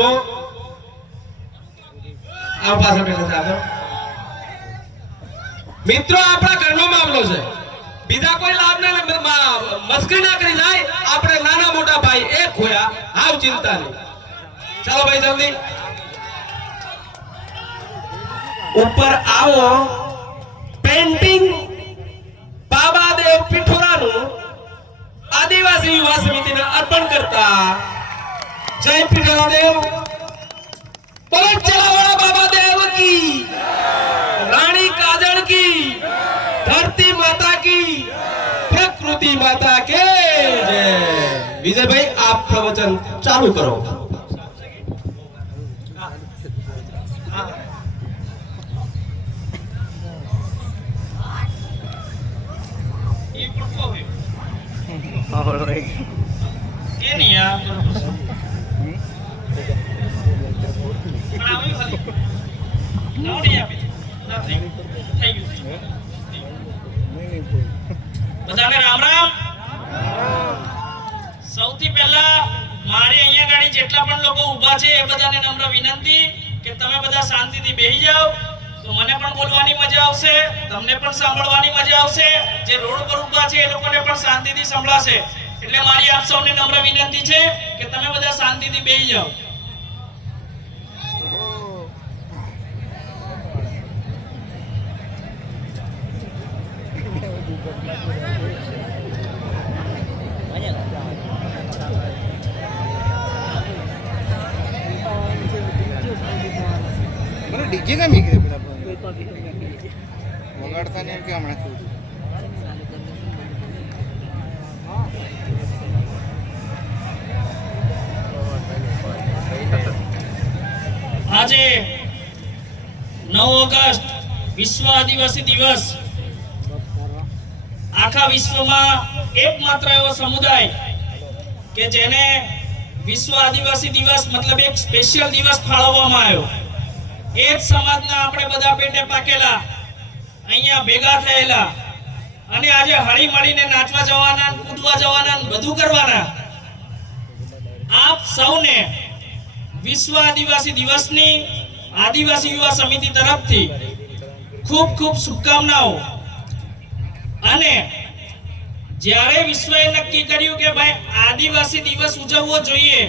સો આ પાછળ છે આગળ મિત્રો, આપણા ઘરનો મામલો છે. બીજા કોઈ લાભ ને મસ્કરી ના કરી જાય, આપણે નાના મોટા ભાઈ એક હોયા, આવ ચિંતા નહીં. ચાલો ભાઈ, જલ્દી. ઉપર આવો. પેન્ટિંગ બાબાદેવ પિઠોરાનું આદિવાસી યુવા સમિતિને અર્પણ કરતા જય પીઠાદેવ બોલો ચલાવાળા બાબાદેવ કી. રાણી કાજળ કી. ધરતી માતા કી. પ્રકૃતિ માતા કે જય. વિજયભાઈ, આપ પ્રવચન ચાલુ કરો. એ બધાને રામ તમે બધા શાંતિથી બેસી જાઓ. તો મને પણ બોલવાની મજા આવશે, તમને પણ સાંભળવાની મજા આવશે. જે રોડ પર ઊભા છે એ લોકોને પણ શાંતિથી સંભળાશે. એટલે મારી આપ સૌને નમ્ર વિનંતી છે કે તમે બધા શાંતિથી બેહી જાઓ. આજે નવ ઓગસ્ટ વિશ્વ આદિવાસી દિવસ. આખા વિશ્વમાં એકમાત્ર એવો સમુદાય કે જેને વિશ્વ આદિવાસી દિવસ મતલબ એક સ્પેશિયલ દિવસ ફાળવવામાં આવ્યો. એ જ સમાજના આપણે બધા પેટે પાકેલા, અહીંયા ભેગા થયેલા અને આજે હળી મળીને નાચવા જવાના કૂદવા જવાના બધું કરવાના. આપ સૌને વિશ્વ આદિવાસી દિવસની આદિવાસી યુવા સમિતિ તરફથી ખૂબ ખૂબ શુભકામનાઓ. અને જ્યારે વિશ્વએ નક્કી કર્યું કે ભાઈ આદિવાસી દિવસ ઉજવવો જોઈએ,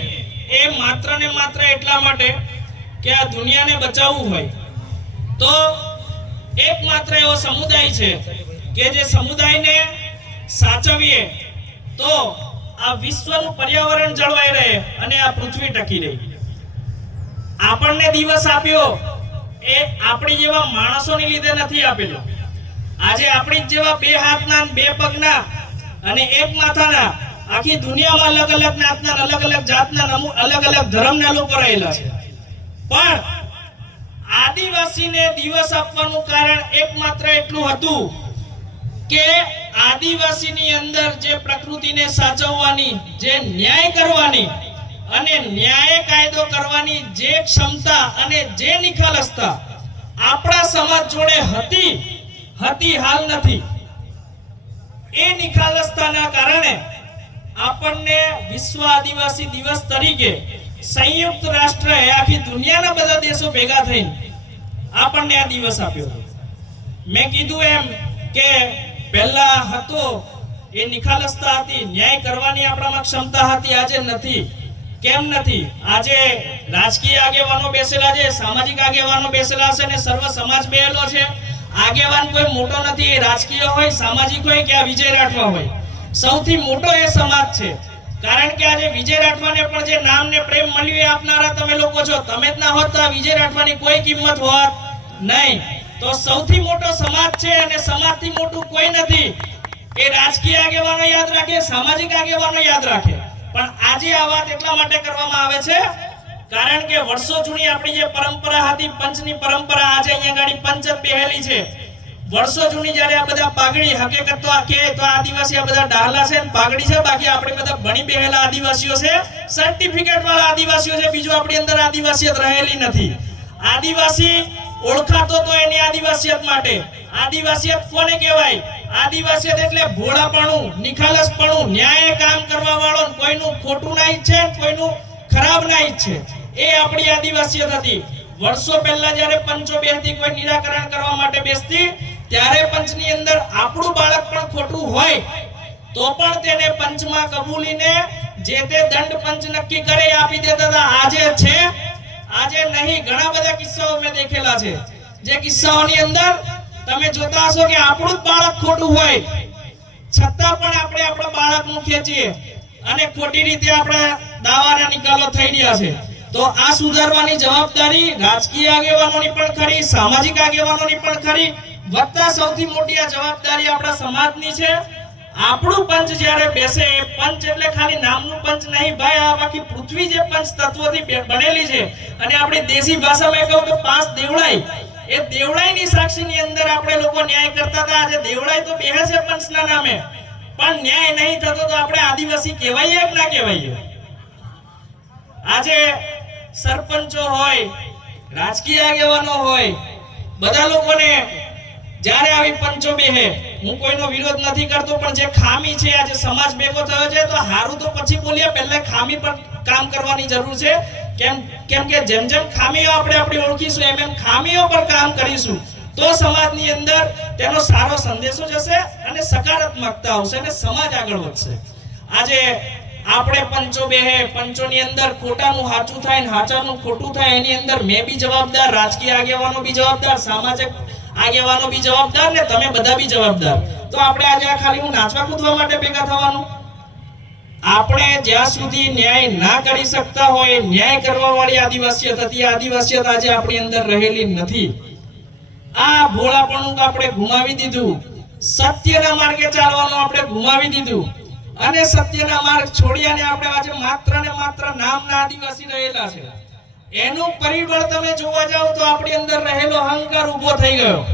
એ માત્ર ને માત્ર એટલા માટે કે આ દુનિયાને બચાવવું હોય. તો એકમાત્ર એવો સમુદાય છે કે જે સમુદાયને સાચવીએ, તો આ વિશ્વનું પર્યાવરણ જળવાઈ રહે અને આ પૃથ્વી ટકી રહે. આપણને દિવસ આપ્યો એ આપણી જેવા માણસોની લીધે નથી આપેલો. આજે આપણી જેવા બે હાથના બે પગના અને એક માથાના આખી દુનિયામાં અલગ અલગ નાતના અલગ અલગ જાતના અલગ અલગ ધર્મના લોકો રહેલા છે. પણ આદિવાસીને દિવસ આપવાનું કારણ એકમાત્ર એટલું હતું કે આદિવાસીની અંદર જે પ્રકૃતિને સાચવવાની, જે ન્યાય કરવાની અને ન્યાય કાયદો કરવાની જે ક્ષમતા અને જે નિખાલસતા આપણા સમાજ જોડે હતી હતી હાલ નથી. એ નિખાલસતાના કારણે આપણને વિશ્વ આદિવાસી દિવસ તરીકે સંયુક્ત રાષ્ટ્રએ આખી દુનિયાના બધા દેશો ભેગા થઈને આપણને આ દિવસ આપ્યો મેં કીધું એમ કે પહેલા હતો, એ નિખાલસતા હતી, ન્યાય કરવાની આપણામાં ક્ષમતા હતી, આજે નથી. કેમ નથી? આજે રાજકીય આગેવાનો બેસેલા છે, સામાજિક આગેવાનો બેસેલા છે અને સર્વ સમાજ બેહેલો છે. આગેવાન કોઈ મોટો નથી રાજકીય હોય, સામાજિક હોય કે આ વિજય રાઠવા હોય. સૌથી મોટો એ સમાજ છે. કારણ કે આજે વિજય રાઠવાને પણ જે નામ ને પ્રેમ મળ્યું એ આપનારા તમે લોકો છો. તમે જ ના હોત તો વિજય રાઠવાની કોઈ કિંમત હોત નહીં. તો સૌથી મોટો સમાજ છે અને સમાજથી મોટું કોઈ નથી. એ રાજકીય આગેવાનો યાદ રાખે, સામાજિક આગેવાનો યાદ રાખે. પણ આજે આ વાત એટલા માટે કરવામાં આવે છે, કારણ કે વર્ષો જૂની આપણી જે પરંપરા હતી, પંચની પરંપરા આજે અહીંયા ગાડી પંચ બેહેલી છે. વર્ષો જૂની જ્યારે આ બધા પાઘડી હકીકત તો આ કે તો આદિવાસી આ બધા ડાહલા છે પાઘડી છે, બાકી આપણે બધા ભણી બેહેલા આદિવાસીઓ છે. સર્ટિફિકેટ વાળા આદિવાસીઓ છે, બીજું આપણી અંદર આદિવાસીયત રહેલી નથી. આદિવાસી ઓળખાતો તો એની આદિવાસીયત માટે. આદિવાસીયત કોને કહેવાય? આદિવાસીયત એટલે ભોળાપણું, નિખાલસપણું, ન્યાય કામ કરવા વાળો કોઈનું ખોટું ના ઈચ્છે કોઈનું ખરાબ ના ઈચ્છે. એ આપણી આદિવાસીયત હતી. વર્ષો પહેલા જ્યારે પંચો બેસતી કોઈ નિરાકરણ કરવા માટે બેસતી, ત્યારે પંચની અંદર આપણું બાળક પણ ખોટું હોય, તો પણ તેને પંચમાં કબૂલીને જે તે દંડ પંચ નક્કી કરે આપી દેતા હતા. આજે છે, આજે નહીં, ઘણા બધા કિસ્સાઓ મેં દેખેલા છે. જે કિસ્સાઓની અંદર તમે જોતા હશો કે આપણું જ બાળક ખોટું હોય. છતાં પણ આપણે આપણા બાળક મૂકીએ ખેંચીએ અને ખોટી રીતે આપણા દાવાના નિકાલો થઈ રહ્યા છે. તો આ સુધારવાની જવાબદારી રાજકીય આગેવાનોની પણ ખરી, સામાજિક આગેવાનોની પણ ખરી. વત્તા સૌથી મોટી આ જવાબદારી આપણા સમાજની છે. આપણું પંચ જ્યારે બેસે પંચ એટલે ખાલી નામનું પંચ નહીં ભાઈ, આ બાકી પૃથ્વી જે પંચ તત્વોથી બનેલી છે. અને આપણી દેશી ભાષામાં કહું તો પાંચ દેવળાઈ. એ દેવળાઈની સાક્ષીની અંદર આપણે લોકો ન્યાય કરતા હતા. આજે દેવળાઈ તો બેહે છે પંચના નામે. પણ ન્યાય નહીં થતો તો આપણે આદિવાસી કહેવાય કે ના કહેવાય આજે સરપંચો હોય, રાજકીય આગેવાનો હોય, બધા લોકોને જ્યારે આવી પંચો બેહે હું કોઈનો વિરોધ નથી કરતો, પણ જે ખામી છે, આજે સમાજ ભેગો થયો છે, તો હારું તો પછી બોલીએ, પહેલા ખામી પર કામ કરવાની જરૂર છે. કેમ કેમ કે જેમ જેમ ખામીઓ આપણે આપણી ઓળખીશું, એમ એમ ખામીઓ પર કામ કરીશું, તો સમાજની અંદર તેનો સારો સંદેશો જશે અને સકારાત્મકતા આવશે અને સમાજ આગળ વધશે. આજે આપણે પંચો બેહે, પંચોની અંદર ખોટાનું સાચું થાય ને સાચાનું ખોટું થાય, એની અંદર મેં બી જવાબદાર, રાજકીય આગેવાનો બી જવાબદાર, સામાજિક આગેવાનો બી જવાબદાર ને તમે બધા બી જવાબદાર. તો આપણે આજે આ ખાલી હું નાચવા કૂદવા માટે ભેગા થવાનું? આપણે જ્યાં સુધી ન્યાય ના કરી શકતા હોય, ન્યાય કરવા વાળી આદિવાસીયત હતી આદિવાસીયત આજે આપણી અંદર રહેલી નથી. આ ભોળાપણું આપણે ગુમાવી દીધું. સત્યના માર્ગે ચાલવાનું આપણે ગુમાવી દીધું. અને સત્યના માર્ગ છોડ્યાને આપણે આજે માત્ર ને માત્ર નામના આદિવાસી રહેલા છે. એનું પરિબળ તમે જોવા જાવ તો આપણી અંદર રહેલો અહંકાર ઊભો થઈ ગયો.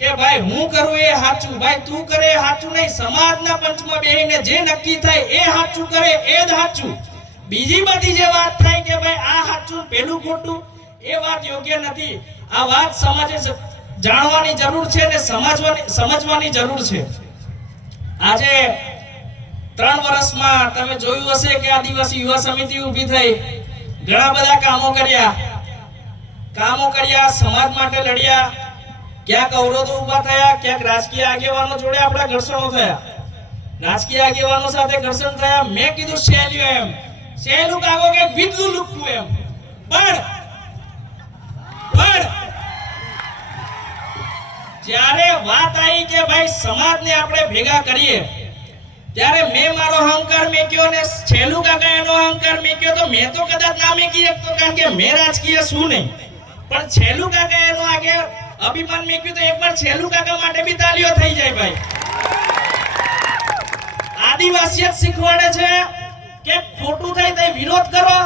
કે ભાઈ હું કરું એ સાચું ભાઈ તું કરે એ સાચું નહીં. સમાજના પંચમાં બેહીને જે નક્કી થાય એ સાચું કરે, એ જ સાચું બીજી બધી જે વાત થાય કે ભાઈ આ સાચું પેલું ખોટું, એ વાત યોગ્ય નથી. આ વાત સમાજે જાણવાની જરૂર છે ને સમજવાની સમજવાની જરૂર છે. આજે ત્રણ વર્ષમાં તમે જોયું હશે કે આદિવાસી યુવા સમિતિ ઊભી થઈ. ઘણા બધા કામો કર્યા. કામો કર્યા, સમાજ માટે લડ્યા. ક્યાંક અવરોધો ઊભા થયા, ક્યાંક રાજકીય આગેવાનો જોડે આપણા ઘર્ષણો થયા. રાજકીય આગેવાનો સાથે ઘર્ષણ થયા. મેં કીધું સહેલ્યું એમ. સહેલું કાગો કે વિધલું લુકવું એમ. પણ પણ, જ્યારે વાત આવી કે ભાઈ સમાજને આપણે ભેગા કરીએ, ત્યારે મેં મારો અહંકાર મેક્યો ને છેલ્લું કાકા એનો અહંકાર મેક્યો તો મેં તો કદાચ ના મેકી શકતો, કારણ કે મેં રાજકીય શું નહીં. પણ છેલ્લું કાકા એનો આગે અભિમાન મેક્યું તો એકવાર છેલ્લું કાકા માટે બી તાલીઓ થઈ જાય ભાઈ. આદિવાસીયત શીખવાડે છે કે ખોટું થાય તો વિરોધ કરો,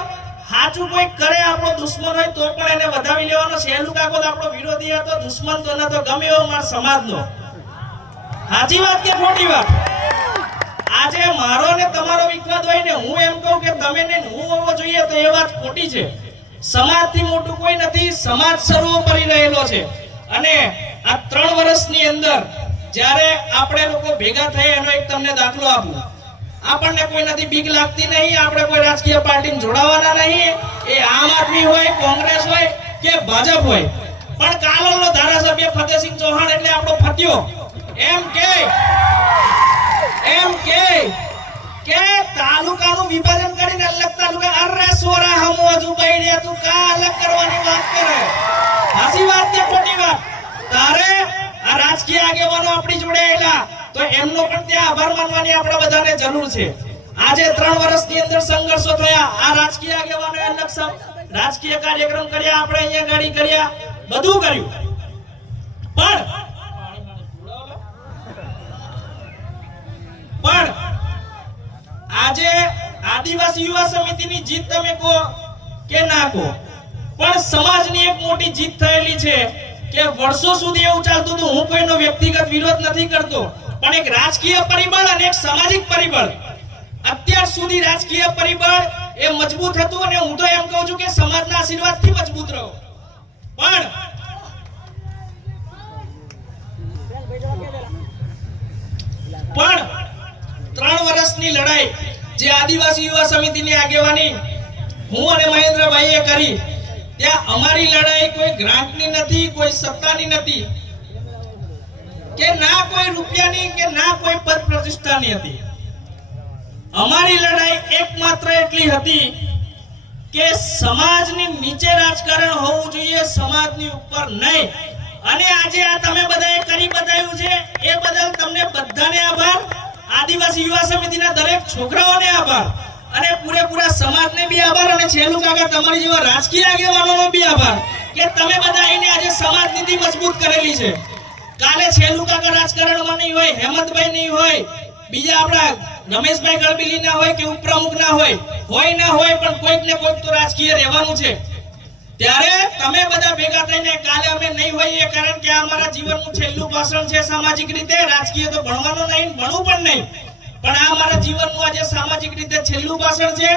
સાચું કોઈ કરે આપણો દુશ્મન હોય તો પણ એને વધાવી લેવાનો. છેલ્લું કાકો તો આપણો વિરોધી હતો, દુશ્મન તો નતો, ગમે એવો મારા સમાજનો. સાચી વાત કે ખોટી વાત? આજે મારો ને તમારો વિખવાદ હોય ને હું એમ કહું કે તમે ને હું હોવો જોઈએ તો એ વાત ખોટી છે. સમાજથી મોટું કોઈ નથી, સમાજ સર્વોપરી રહેલો છે. અને આ ત્રણ વર્ષની અંદર જ્યારે આપણે લોકો ભેગા થયા એનો એક તમને દાખલો આપું. આપણને કોઈ નથી, બીક લાગતી નહીં, આપણે કોઈ રાજકીય પાર્ટીમાં જોડાવાના નહીં. એ આમ આદમી હોય, કોંગ્રેસ હોય કે ભાજપ હોય. પણ કાલોલનો ધારાસભ્ય ફતેહસિંહ ચૌહાણ એટલે આપણો ફત્યો. એમ કે એમ કે કે તાલુકાનું વિભાજન કરીને અલગ તાલુકા અરે સોરા હમો હજુ બૈડ્યા તું કા અલગ કરવાની વાત કરે. હાસી વાત કે ખોટી વાત. તારે આ રાજકીય આગેવાનો આપણી જોડે આવેલા તો એમનો પણ ત્યાં આભાર માનવાની આપણા બધાને જરૂર છે. આજે ત્રણ વર્ષની અંદર સંઘર્ષો થયા, આ રાજકીય આગેવાનો અલગ રાજકીય કાર્યક્રમ કર્યા, આપણે અહીંયા ગાડી કર્યા, બધું કર્યું. પણ પણ આજે આદિવાસી યુવા સમિતિની જીત તમે કહો કે ના કહો? પણ સમાજની એક મોટી જીત થયેલી છે કે વર્ષો સુધી એવું ચાલતું હતું. હું કોઈનો વ્યક્તિગત વિરોધ નથી કરતો, પણ એક રાજકીય પરિબળ અને એક સામાજિક પરિબળ. અત્યાર સુધી રાજકીય પરિબળ એ મજબૂત હતું અને હું તો એમ કહું છું કે સમાજના આશીર્વાદથી મજબૂત રહો. પણ પણ ત્રણ વર્ષની લડાઈ જે આદિવાસી યુવા સમિતિની આગેવાની હું અને મહેન્દ્રભાઈએ કરી. ત્યાં અમારી લડાઈ કોઈ ગ્રાન્ટની નથી, કોઈ સત્તાની નથી. કે ના કોઈ રૂપિયાની કે ના કોઈ પદ પ્રતિષ્ઠાની હતી. અમારી લડાઈ એકમાત્ર એટલી હતી કે સમાજની નીચે રાજકારણ હોવું જોઈએ, સમાજની ઉપર નહીં. અને આજે આ તમે બધાએ કરી બતાવ્યું છે, એ બદલ તમને બધાને આભાર. આદિવાસી યુવા સમિતિના દરેક છોકરાઓને આભાર અને પૂરેપૂરા સમાજને બી આભાર અને છેલ્લું કાકા તમારી જેવા રાજકીય આગેવાનોનો બી આભાર કે તમે બધા આવીને આજે સમાજ નીતિ મજબૂત કરેલી છે. કાલે છેલ્લું કાકા રાજકારણમાં નહીં હોય, હેમંતભાઈ નહીં હોય, બીજા આપણા રમેશભાઈ ગળબીલી ના હોય કે ઉપપ્રમુખ ના હોય હોય ના હોય, પણ કોઈક ને કોઈક તો રાજકીય રહેવાનું છે. ત્યારે તમે બધા ભેગા થઈને કાલે અમે નહીં હોઈએ કારણ કે આ અમારા જીવનનું છેલ્લું ભાષણ છે સામાજિક રીતે. રાજકીય તો ભણવાનું નહીં, ભણવું પણ નહીં. પણ આ અમારા જીવનનું આજે સામાજિક રીતે છેલ્લું ભાષણ છે.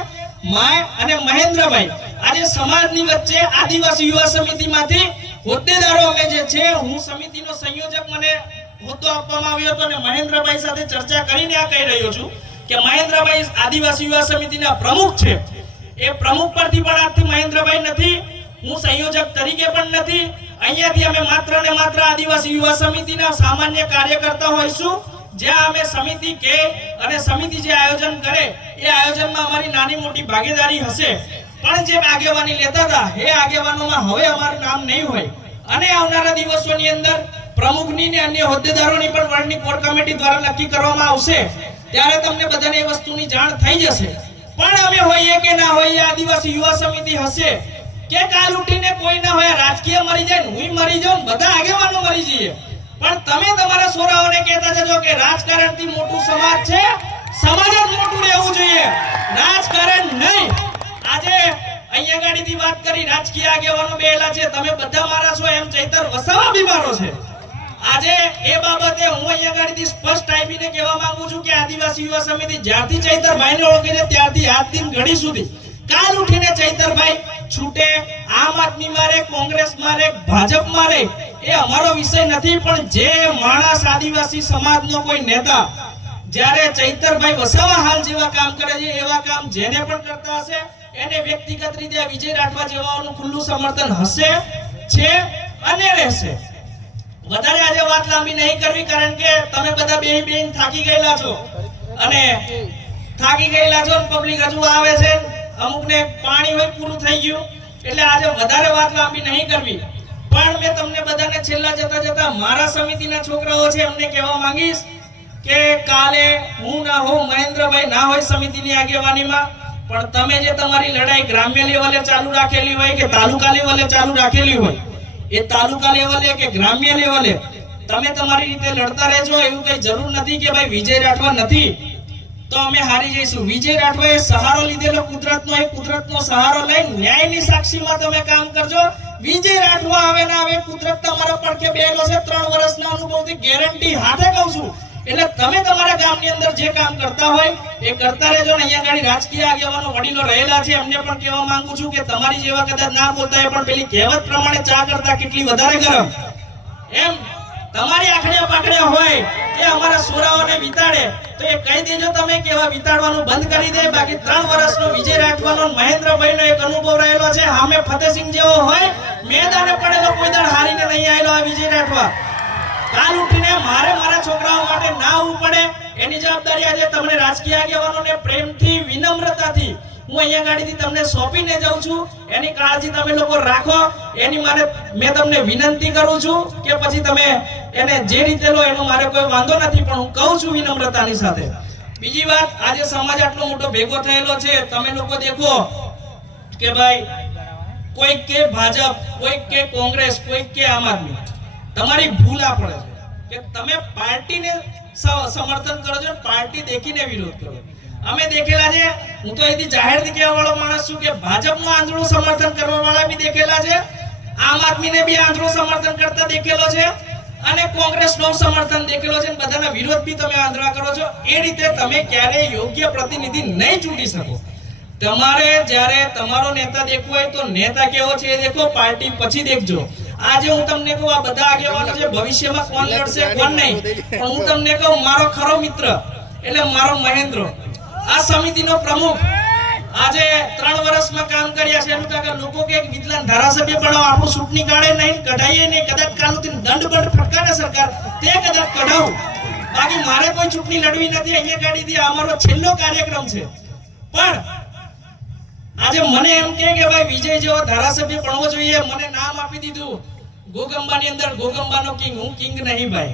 માય અને મહેન્દ્રભાઈ, આજે સમાજની વચ્ચે આદિવાસી યુવા સમિતિમાંથી હોદ્દેદારો અમે જે છે, હું સમિતિનો સંયોજક મને હોદ્દો આપવામાં આવ્યો હતો અને મહેન્દ્રભાઈ સાથે ચર્ચા કરીને આ કહી રહ્યો છું કે મહેન્દ્રભાઈ આદિવાસી યુવા સમિતિના પ્રમુખ છે. એ પ્રમુખ પરથી પણ આજથી મહેન્દ્રભાઈ નથી. હું સંયોજક તરીકે પણ નથી. અહીંયાથી અમે માત્ર ને માત્ર આદિવાસી યુવા સમિતિના સામાન્ય કાર્યકર્તા હોઈશું. જ્યાં અમે સમિતિ કે અને સમિતિ જે આયોજન કરે, એ આયોજનમાં અમારી નાની મોટી ભાગીદારી હશે. પણ જે આગેવાની લેતા હતા, એ આગેવાનોમાં હવે અમારું નામ નહીં હોય. અને આવનારા દિવસોની અંદર પ્રમુખની ને અન્ય હોદ્દેદારોની પણ વર્ણની કોર કમિટી દ્વારા નક્કી કરવામાં આવશે. ત્યારે તમને બધાને એ વસ્તુની જાણ થઈ જશે. પણ અમે હોઈએ કે ના હોઈએ, આદિવાસી યુવા સમિતિ હશે. કે કાલ ઉઠીને કોઈ ના હોય, રાજકીય મરી જાય હું મરી જાઉં બધા આગેવાનો મરી જઈએ. પણ તમે તમારા સોરાઓને કહેતા જજો કે રાજકારણથી મોટું સમાજ છે. સમાજ જ મોટું રહેવું જોઈએ. રાજકારણ નહીં. આજે અહીંયા ગાડીથી વાત કરી, રાજકીય આગેવાનો બેલા છે. તમે બધા મારા છો, એમ ચૈતર વસાવા બીમારો છે. આજે એ બાબતે હું અહીંયા ગાડીથી સ્પષ્ટ આપીને કહેવા માંગુ છું કે આદિવાસી યુવા સમિતિ જ્યારથી ચૈતરભાઈને ઓળખીને ત્યારથી આજ દિન ઘડી સુધી કાલ ઉઠીને ચૈતરભાઈ છૂટે, આમ આદમી મારે, કોંગ્રેસ મારે, ભાજપ મારે, એ અમારો વિષય નથી, પણ જે માણસ આદિવાસી સમાજનો કોઈ નેતા, જ્યારે ચૈતરભાઈ વસાવા હાલ જેવા કામ કરે છે, એવા કામ જેને પણ કરતા હશે, એને વ્યક્તિગત રીતે વિજય રાઠવા જેવાઓનું ખુલ્લું સમર્થન હશે, છે અને રહેશે. વધારે આજે વાત લાંબી નહીં કરવી, કારણ કે તમે બધા બેહી બેહીને થાકી ગયેલા છો. અને થાકી ગયેલા છો પબ્લિક હજુ આવે છે અમુકને પાણી હોય પૂરું થઈ ગયું, એટલે આજે વધારે વાત લાંબી નહીં કરવી. પણ મેં તમને બધાને છેલ્લા જતા જતા મારા સમિતિના છોકરાઓ છે, એમને કહેવા માંગીશ કે કાલે હું ના હોઉં, મહેન્દ્રભાઈ ના હોય સમિતિની આગેવાનીમાં, પણ તમે જે તમારી લડાઈ ગ્રામ્ય લેવલે ચાલુ રાખેલી હોય કે તાલુકા લેવલે ચાલુ રાખેલી હોય, એ તાલુકા લેવલે કે ગ્રામ્ય લેવલે, તમે તમારી રીતે લડતા રહેજો, એવું કઈ જરૂર નથી કે ભાઈ વિજય રાઠવા નથી. તો અમે હારી જઈશું. વિજય રાઠવાએ સહારો લીધેલો, કુદરતનો એ કુદરતનો સહારો લઈ ન્યાયની સાક્ષીમાં તમે કામ કરજો. વિજય રાઠવા આવે ના આવે, કુદરત તમારા પડખે બેનો છે, ત્રણ વર્ષના અનુભવથી ગેરંટી હાથે કહું છું. એટલે તમે તમારા ગામની અંદર જે કામ કરતા હોય, એ કરતા રહેજો ને. અહીંયા ગાડી રાજકીય આગેવાનો, વડીલો રહેલા છે. એમને પણ કહેવા માંગુ છું કે તમારી જેવા કદાચ ના બોલતા હોય, પણ પેલી કહેવત પ્રમાણે ચા કરતા કેટલી વધારે ગરમ. તમારી આખડે પાકડ્યા હોય, એ અમારા સોરાઓને વિતાડે, તો એ કહી દેજો તમે કે એવા વિતાડવાનું બંધ કરી દે. બાકી ત્રણ વર્ષનો વિજય રાખવાનો મહેન્દ્રભાઈનો એક અનુભવ રહેલો છે. હામે ફતેસિંહ જેવો હોય, મેદાને પડેલો કોઈ દળ હારીને નહીં આવેલો આ વિજય રાખવા. કાલ ઉઠીને મારે મારા છોકરાઓ માટે ના આવવું પડે. એની જવાબદારી આજે તમને રાજકીય આગેવાનોને પ્રેમથી, વિનમ્રતાથી હું અહીંયા ગાડીથી તમને સોંપીને જાઉં છું. એની કાળજી તમે લોકો રાખો. એની મારે, મેં તમને વિનંતી કરું છું કે પછી તમે એને જે રીતે લો, એનો મારે કોઈ વાંધો નથી, પણ હું કહું છું વિનમ્રતાની સાથે. બીજી વાત, આજે સમાજ આટલો મોટો ભેગો થયેલો છે, તમે લોકો દેખો કે ભાઈ, કોઈક કે ભાજપ, કોઈક કે કોંગ્રેસ, કોઈક કે આમ આદમી. તમારી ભૂલ આ પડે છે. કે તમે પાર્ટીને સમર્થન કરો છો પાર્ટી દેખીને વિરોધ કરો અમે દેખેલા છે, હું તો અહીંથી જાહેરથી કહેવા વાળો માણસ છું કે ભાજપનું આંધળું સમર્થન કરવા વાળા બી દેખેલા છે, આમ આદમીને બી આંધળું સમર્થન કરતા દેખેલો છે. અને કોંગ્રેસનો સમર્થન દેખેલો છે બધાના વિરોધ બી તમે આંધળા કરો છો. એ રીતે તમે ક્યારે યોગ્ય પ્રતિનિધિ નહીં ચૂંટી શકો. તમારે જ્યારે તમારો નેતા દેખવો હોય તો નેતા કેવો છે એ દેખો પાર્ટી પછી દેખજો. આજે હું તમને કહું આ બધા આગેવાનો છે ભવિષ્યમાં કોણ લડશે કોણ નહીં. પણ હું તમને કહું મારો ખરો મિત્ર એટલે મારો મહેન્દ્ર આ સમિતિનો પ્રમુખ આજે ત્રણ વર્ષમાં કામ કર્યા છે. એનું કાકા લોકો કે વિકલાંગ ધારાસભ્ય બનાવો. આપણું ચૂંટણી કાઢે નહીં, કઢાઈએ નહીં. કદાચ કાલુથી દંડ બંડ ફટકારે સરકાર. તે કદાચ કઢાવું. બાકી મારે કોઈ ચૂંટણી લડવી નથી. અહીંયા કાઢી દી. અમારો છેલ્લો કાર્યક્રમ છે. પણ આજે મને એમ કહે કે ભાઈ વિજય જેવો ધારાસભ્ય બનવો જોઈએ. મને નામ આપી દીધું. ગોગંબાની અંદર ગોગંબાનો કિંગ. હું કિંગ નહીં ભાઈ.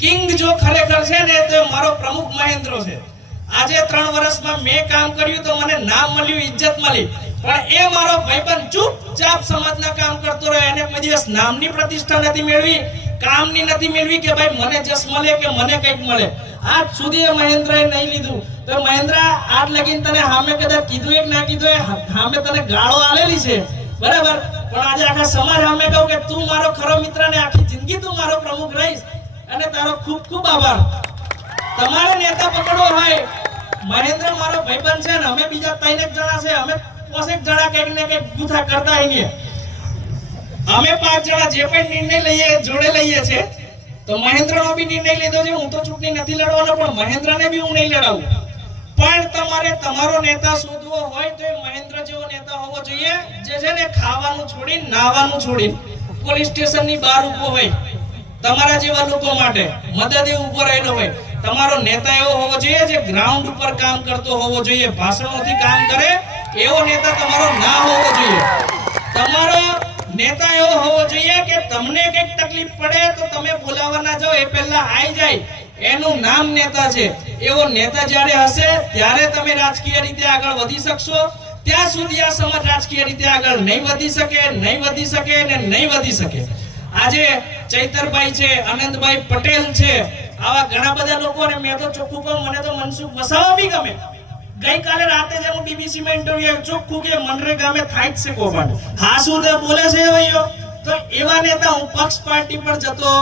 કિંગ જો ખરેખર છે ને, તો મારો પ્રમુખ મહેન્દ્ર છે. આજે ત્રણ વર્ષમાં મેં કામ કર્યું તો મને નામ મળ્યું, ઇજ્જત મળી. પણ એ મારો ભાઈબંધ ચૂપચાપ સમાજના કામ કરતો રહ્યો. એને કોઈ દિવસ નામની પ્રતિષ્ઠા નથી મેળવી, કામની નથી મેળવી કે ભાઈ મને જસ મળે કે મને કંઈક મળે. આજ સુધી એ મહેન્દ્રએ નહીં લીધું. તો મહેન્દ્ર, આજ લગીન તને સામે કદાચ કીધું એક, ના કીધું એ સામે તને ગાળો આલેલી છે. બરાબર? પણ આજે આખા સમાજ સામે કહું કે તું મારો ખરો મિત્ર ને આખી જિંદગી તું મારો પ્રમુખ રહીશ. અને તારો ખૂબ ખૂબ આભાર. તમારે નેતા પકડવો હોય, મહેન્દ્ર મારો ભાઈબંધ છે ને, અમે બીજા ત્રણ એક જણા છે, અમે પોસેક જણા કંઈક ને કંઈક ગુથા કરતા આવીએ. અમે પાંચ જણા જે પણ નિર્ણય લઈએ, જોડે લઈએ છે, તો મહેન્દ્રનો બી નિર્ણય લીધો છે, હું તો ચૂંટણી નથી લડવાનો, પણ મહેન્દ્રને બી હું નહીં લડાવું. પણ તમારે તમારો નેતા શોધવો હોય, તો એ મહેન્દ્ર જેવો નેતા હોવો જોઈએ, જે છે ને ખાવાનું છોડી નાવાનું છોડી પોલીસ સ્ટેશનની બહાર ઊભો હોય, તમારા જેવા લોકો માટે મદદે ઊભો રહેલો હોય. તમારો નેતા એવો હોવો જોઈએ જે ગ્રાઉન્ડ ઉપર કામ કરતો હોવો જોઈએ, ભાષણોથી કામ કરે, એવો નેતા તમારો ના હોવો જોઈએ. તમારો નેતા એવો હોવો જોઈએ કે તમને કંઈક તકલીફ પડે તો તમે બોલાવવાના જાઓ, એ પહેલા આવી જાય. એનું નામ નેતા છે. એવો નેતા જ્યારે હશે, ત્યારે તમે રાજકીય રીતે આગળ વધી શકશો. ત્યાં સુધી આ સમાજ રાજકીય રીતે આગળ નહીં વધી શકે, નહીં વધી શકે ને નહીં વધી શકે. આજે ચૈતરભાઈ છે, આનંદભાઈ પટેલ છે આવા ઘણા બધા લોકો અને મેં તો ચોખ્ખું કહું, મને તો મનસુખ વસાવા બી ગમે. ગઈકાલે રાતે જે બીબીસી માં ઇન્ટરવ્યુ ચોખ્ખું કે મનરેગા મેં થાય જ છે કૌભાંડ હા, શું બોલે છે ભાઈઓ? તો એવા નેતા હું પક્ષ પાર્ટી પર જતો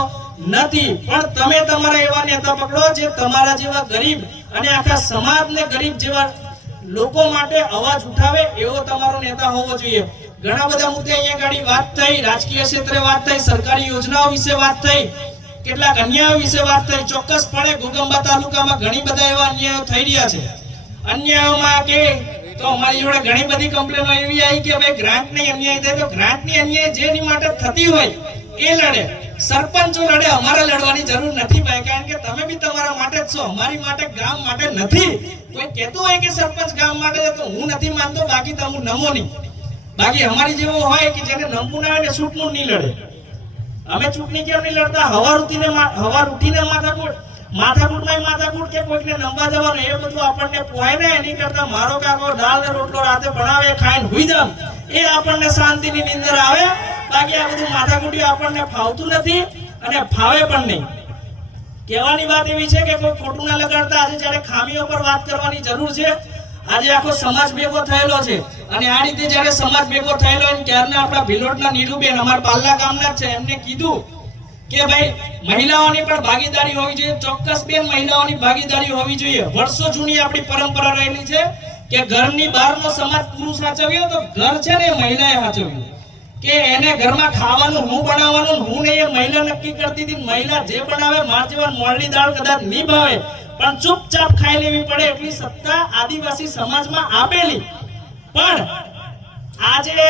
નથી, પણ તમે તમારા એવા નેતા પકડો જે તમારા જેવા ગરીબ અને આખા સમાજને ગરીબ જેવા લોકો માટે અવાજ ઉઠાવે એવો તમારો નેતા હોવો જોઈએ. ઘણા બધા મુદ્દે અહીંયા ગાડી વાત થઈ, રાજકીય ક્ષેત્રે વાત થઈ, સરકારી યોજનાઓ વિશે વાત થઈ. કેટલાક અન્યાયો વિશે વાત થઈ ચોક્કસપણે ગુગંબા તાલુકામાં ઘણી બધા એવા અન્યાયો થઈ રહ્યા છે. અન્યાયોમાં કે તો અમારી જોડે ઘણી બધી કમ્પ્લેનો એવી આવી કે ભાઈ ગ્રાન્ટની અન્યાય થાય. તો ગ્રાન્ટની અન્યાય જેની માટે થતી હોય એ લડે. સરપંચો લડે, અમારે લડવાની જરૂર નથી ભાઈ. કારણ કે તમે બી તમારા માટે જ છો. અમારી માટે ગામ માટે નથી. કોઈ કહેતું હોય કે સરપંચ ગામ માટે તો હું નથી માનતો. બાકી તો હું નમો નહીં. બાકી અમારી જેવો હોય કે જેને નમવું ના હોય ને છૂટનું નહીં લડે. અમે ચૂંટણી કેમ નહીં લડતા? હવાર ઉઠીને હવાર ઉઠીને માથાકૂટ. માથાકૂટમાં માથાકૂટ કે કોઈકને નંબા જવાનું એ બધું આપણને પોહાય ને, એની કરતા મારો કાકો દાળ ને રોટલો રાતે બનાવે, ખાઈને હુઈ દમ એ આપણને શાંતિની નીંદર આવે. બાકી આ બધું માથાકૂટી આપણને ફાવતું નથી અને ફાવે પણ નહીં. કહેવાની વાત એવી છે કે કોઈ ખોટું ના લગાડતા. આજે જ્યારે ખામીઓ પર વાત કરવાની જરૂર છે આજે આખો સમાજ ભેગો થયેલો છે. અને આ રીતે જ્યારે સમાજ ભેગો થયેલો હોય ત્યારના આપણા ભિલોટના નીરુબેન અમારા પાલના ગામના છે. એમને કીધું કે ભાઈ, મહિલાઓની પણ ભાગીદારી હોવી જોઈએ. ચોક્કસ બેન, મહિલાઓની ભાગીદારી હોવી જોઈએ. વર્ષો જૂની આપણી પરંપરા રહેલી છે કે ઘરની બહારનો સમાજ પુરુષ સાચવ્યો તો ઘર છે ને મહિલાએ સાચવ્યું. કે એને ઘરમાં ખાવાનું, હું બનાવવાનું હું નહીં, એ મહિલા નક્કી કરતી હતી મહિલા જે બનાવે, માર જેવા મોળની દાળ કદાચ નહીં ભાવે પણ ચૂપચાપ ખાઈ લેવી પડે એટલી સત્તા આદિવાસી સમાજમાં આપેલી. પણ આજે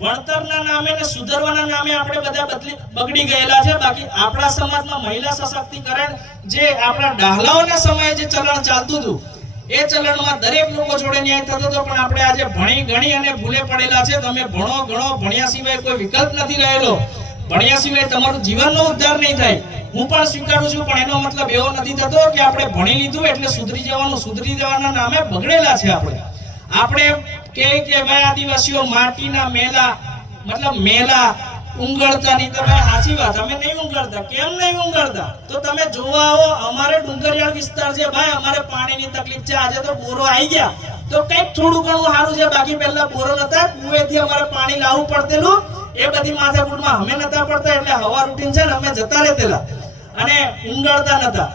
ભણતરના નામે ને સુધારવાના નામે આપણે બધા બદલી બગડી ગયેલા છે. બાકી આપણા સમાજમાં મહિલા સશક્તિકરણ જે આપણા ડાહલાઓના સમયે જે ચલણ ચાલતું હતું, એ ચલણમાં દરેક લોકો જોડે ન્યાય થતો હતો. પણ આપણે આજે ભણી ગણી અને ભૂલે પડેલા છે. તમે ભણો ગણો, ભણ્યા સિવાય કોઈ વિકલ્પ નથી રહેલો. ભણ્યા સિવાય તમારું જીવનનો ઉદ્ધાર નહીં થાય. હું પણ સ્વીકારું છું, પણ એનો મતલબ એવો નથી થતો કે આપણે ભણી લીધું એટલે સુધરી જવાનું, સુધરી જવાના નામે બગડેલા છે આપણે. આપણે કે કે ભાઈ આદિવાસીઓ માટીના મેલા, મતલબ મેલા ઉંગળતા નહીં. તો ભાઈ સાચી વાત, અમે નહીં ઉંગળતા. કેમ નહીં ઉંગળતા? તો તમે જોવા આવો, અમારે ડુંગરિયાળ વિસ્તાર છે ભાઈ, અમારે પાણીની તકલીફ છે. આજે તો બોરો આવી ગયા. તો કંઈક થોડું ઘણું સારું છે. બાકી પહેલા બોરો નતા કુવેથી અમારે પાણી લાવવું પડતેલું. એ બધી માથાકૂટમાં અમે નતા પડતા, એટલે હવા રૂટીન છે ને, અમે જતા રહેતેલા. અને ઉંગળતા નતા.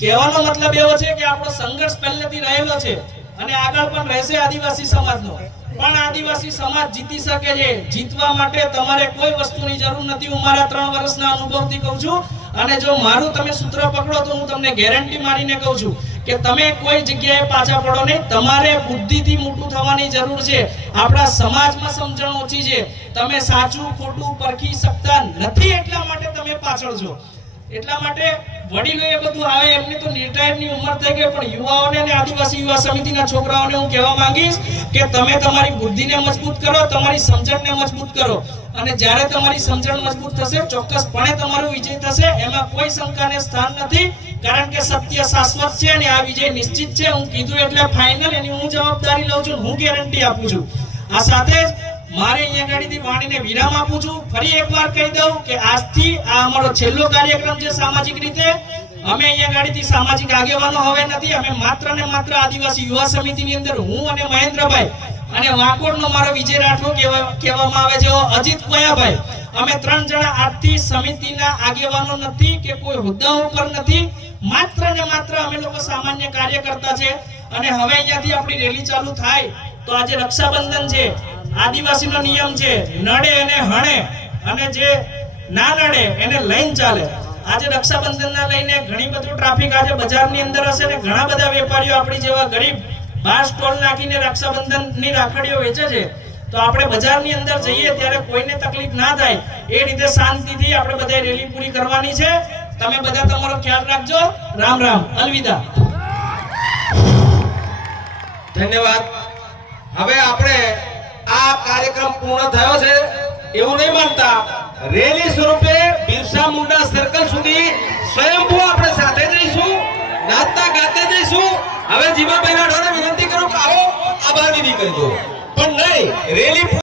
કહેવાનો મતલબ એવો છે કે આપણો સંઘર્ષ પહેલેથી રહેલો છે અને આગળ પણ રહેશે આદિવાસી સમાજનો. પણ આદિવાસી સમાજ જીતી શકે છે. જીતવા માટે તમારે કોઈ વસ્તુની જરૂર નથી. હું મારા ત્રણ વર્ષના અનુભવથી કહું છું. અને જો મારું તમે સૂત્ર પકડો તો હું તમને ગેરંટી મારીને કહું છું કે તમે કોઈ જગ્યાએ પાછા પડો નહીં. તમારે બુદ્ધિથી મોટું થવાની જરૂર છે. આપણા સમાજમાં સમજણ ઓછી છે. તમે સાચું ખોટું પરખી શકતા નથી એટલા માટે તમે પાછળ છો. એટલા માટે વડીલો એ બધું આવે, એમને તો રિટાયરની ઉંમર થઈ ગઈ, પણ યુવાઓને અને આદિવાસી યુવા સમિતિના છોકરાઓને હું કહેવા માંગીશ કે તમે તમારી બુદ્ધિને મજબૂત કરો, તમારી સમજણને મજબૂત કરો. અને જ્યારે તમારી સમજણ મજબૂત થશે, ચોક્કસપણે તમારો વિજય થશે, એમાં કોઈ શંકાને સ્થાન નથી, કારણ કે સત્ય શાશ્વત છે અને આ વિજય નિશ્ચિત છે. હું કીધું એટલે ફાઇનલ એની હું જવાબદારી લઉં છું હું ગેરંટી આપું છું. આ સાથે જ મારે અહીંયા ગાડીથી વાણીને વિરામ આપું છું. ફરી એકવાર કહી દઉં કે આજથી આ અમારો છેલ્લો કાર્યક્રમ છે સામાજિક રીતે. અમે અહીંયા ગાડીથી સામાજિક આગેવાનો હવે નથી. અમે માત્ર ને માત્ર આદિવાસી યુવા સમિતિની અંદર હું અને મહેન્દ્રભાઈ અને વાંકોડનો મારો વિજય રાઠોડ કહેવામાં આવે છે. અજીત કોયાભાઈ. અમે ત્રણ જણા આજથી સમિતિના આગેવાનો નથી કે કોઈ હોદ્દા ઉપર નથી. માત્ર ને માત્ર અમે લોકો સામાન્ય કાર્યકર્તા છે. અને હવે અહીંયાથી આપણી રેલી ચાલુ થાય તો આજે રક્ષાબંધન છે. આદિવાસીનો નિયમ છે, નડે અને હણે. અને જે ના નડે, એને લઈને ચાલે. આજે રક્ષાબંધનના લઈને ઘણી બધું ટ્રાફિક આજે બજારની અંદર હશે ને ઘણા બધા વેપારીઓ આપણી જેવા ગરીબ બાર સ્ટોલ નાખીને રક્ષાબંધનની રાખડીઓ વેચે છે. તો આપણે બજારની અંદર જઈએ ત્યારે કોઈને તકલીફ ના થાય. એ રીતે શાંતિથી આપણે બધા રેલી પૂરી કરવાની છે. તમે બધા તમારો ખ્યાલ રાખજો. રામ રામ. અલવિદા. ધન્યવાદ. હવે આપણે આ કાર્યક્રમ પૂર્ણ થયો છે એવું નહીં માનતા. રેલી સ્વરૂપે બિરસા મુંડા સર્કલ સુધી સ્વયંભૂ આપણે સાથે જઈશું, નાચતા ગાતે જઈશું. હવે જીવાભાઈ રાઠોડને વિનંતી કરું કે આવો આભાર વિધિ કરજો પણ નહીં, રેલી